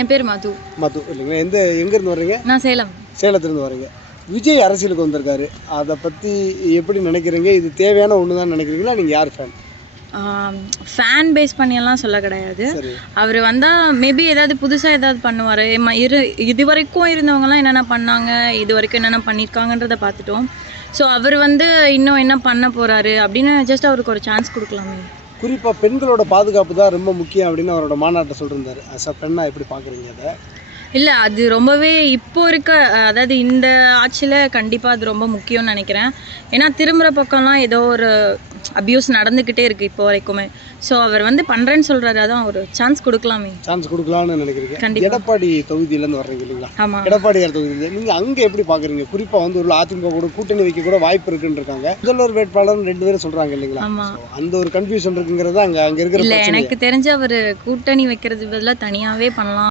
என் பேர் மது. மது இல்லைங்களா? எங்கேருந்து வர்றீங்க? நான் சேலம். சேலத்துலேருந்து வரீங்க. விஜய் அரசியலுக்கு வந்திருக்காரு, அதை பற்றி எப்படி நினைக்கிறீங்க? இது தேவையான ஒன்று தான் நினைக்கிறீங்களா? நீங்கள் யார் ஃபேன்? ஃபேன் பேஸ் பண்ணியெல்லாம் சொல்ல கிடையாது. சரி, அவர் வந்தால் மேபி ஏதாவது புதுசாக ஏதாவது பண்ணுவார். இது வரைக்கும் இருந்தவங்கலாம் என்னென்ன பண்ணாங்க, இது வரைக்கும் என்னென்ன பண்ணியிருக்காங்கன்றதை பார்த்துட்டோம். ஸோ அவர் இன்னும் என்ன பண்ண போகிறாரு அப்படின்னு ஜஸ்ட் அவருக்கு ஒரு சான்ஸ் கொடுக்கலாமே. குறிப்பாக பெண்களோட பாதுகாப்பு தான் ரொம்ப முக்கியம் அப்படின்னு அவரோட மாநாட்டை சொல்லியிருந்தாரு. அஸ் அ பெண்ணாக எப்படி பார்க்குறீங்க அதை? இல்லை, அது ரொம்பவே இப்போ இருக்க, அதாவது இந்த ஆட்சியில் கண்டிப்பாக அது ரொம்ப முக்கியம்னு நினைக்கிறேன். ஏன்னா திரும்புகிற பக்கம்லாம் ஏதோ ஒரு அப்யூஸ் நடந்துக்கிட்டே இருக்குது இப்போ வரைக்குமே. ஸோ அவர் பண்ணுறேன்னு சொல்கிறாரு, அதான் ஒரு சான்ஸ் கொடுக்கலாமே. சான்ஸ் கொடுக்கலான்னு நினைக்கிறீங்க? கண்டிப்பாக. எடப்பாடி தொகுதியிலேருந்து வர்றீங்க இல்லைங்களா? ஆமாம். எடப்பாடியார் தொகுதியில் நீங்கள் அங்கே எப்படி பார்க்குறீங்க? குறிப்பாக ஒரு அதிமுக கூட கூட்டணி வைக்க கூட வாய்ப்பு இருக்குன்னு இருக்காங்க. முதல்வர் வேட்பாளர் 2 பேரும் சொல்கிறாங்க இல்லைங்களா? ஆமாம். அந்த ஒரு கன்ஃபியூஷன் இருக்குங்கிறது அங்கே இருக்கிற இல்லை, பிரச்சனை. எனக்கு தெரிஞ்ச அவர் கூட்டணி வைக்கிறது பதிலாக தனியாகவே பண்ணலாம்.